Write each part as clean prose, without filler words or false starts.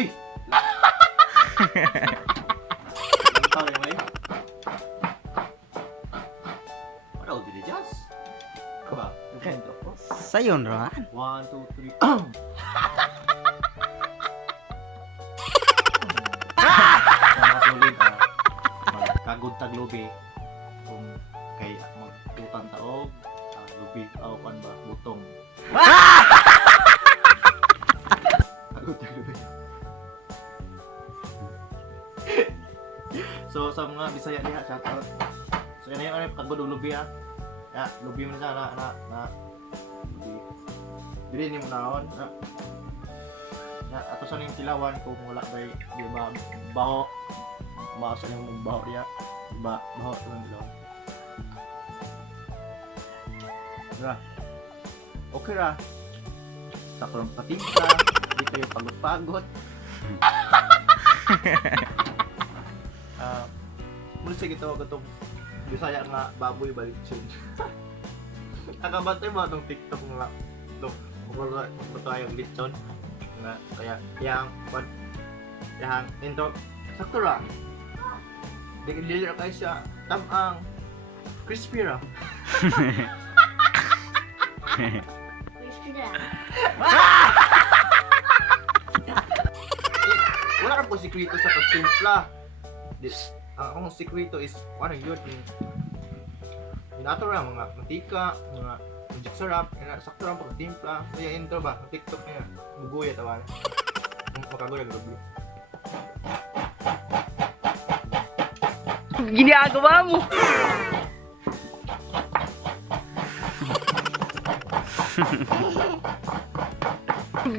Uy! Lantaw rin may. Ano ko dili Jazz? Ba? Ito ko. Sayon ron. 1, 2, 3. Sulit magkagod tag lubi kung kay magtutan taog lubi awan ba butong. Kagod tag lubi. So sa mga Bisaya diha shout out. So yan yung kagod og lubi ha. Ya, lubi mo na lubi. Dili ni mo naon. Na ato sa ning tilawan kung wala bay di ba baho sa ning baho diya ba baho sa ning tilawan. Ra. Okay ra. Sa kurang patimpla, di kayo pagod-pagod. Muli sige ito katong Bisaya nga baboy balik chin. Nakabantay mo itong TikTok nga ito. Wala tayong lechon nga kaya yang intro sakto ra. Dili ra kay siya tamang crispy ra. Crispy na. Wala ka po sikreto sa pagtimpla. Ang sikreto is ano yun inato ra mga mantika, mga magic syrup, sakto lang pagtimpla. Kaya intro ba, TikTok niya, buguya tawa. Makaguya gabi. Ginagawa mo.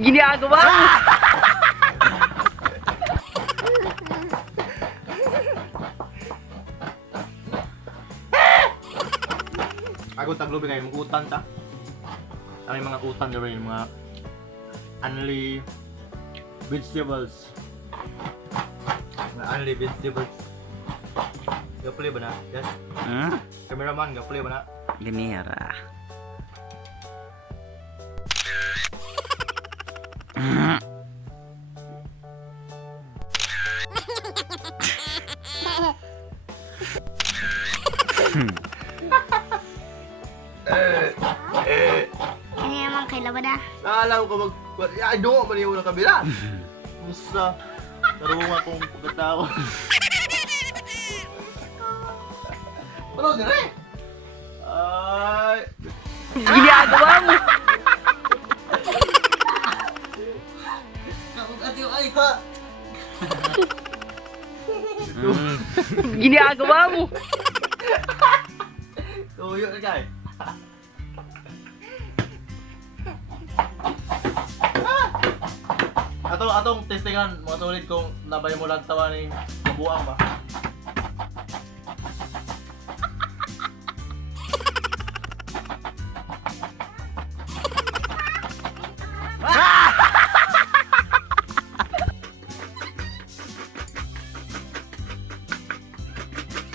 Ginagawa mo. Ako taglubi kayo mga utan ta. Ay mga utan gawin mga only vegetables. Mga only vegetables. Gaple ba na? Yes. Cameraman gaple ba na? Ginira. Ano naman kay Labada? Alam ko mag... Ay, doon man yung unang kabila. Musta? Narunga kong pagkatao. Ano din eh? Ay... Ginagawa mo. Kamugat yung ay ha! Ginagawa mo. Tuyo na guys. Atong testingan mga sulit kung nabay mo lang tawa ng kabuang ba.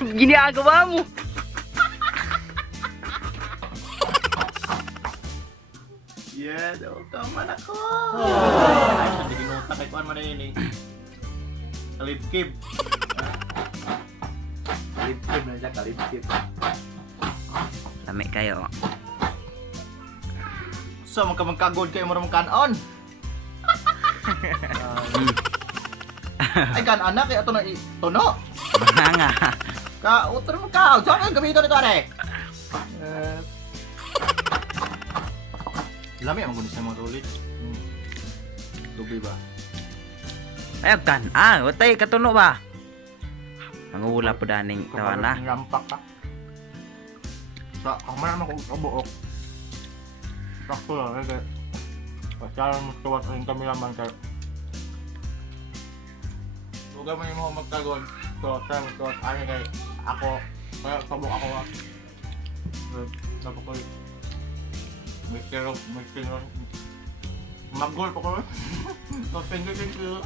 Ginagawa mo. Yeah, daw tama na ko. Hindi ginuta kay kuan man ini. Kalibkib. Kalibkib na siya, kalibkib. Lami kayo. So magkagod kayo mo ramang kanon. Ay kan anak kay ato na itono. Mga. Ka utro mo ka. Saan ang gamiton nito are? Lami ang gunis ng mga rolit. Lubi ba? Ayaw kan. Watay katuno ba? Mangula po daning tawana. Rampak ka. Sa kamera mo kung kabuok. Sakto lang. Kasi pasyalan mo tuwas ang kameraman kayo. Huwag mo yung mga magtagon. So, tayo mo tuwas. Ano kay ako. Kaya sabok ako ha. Sabok ko yun. May kiro. Mag-goal pa ko. So, thank you.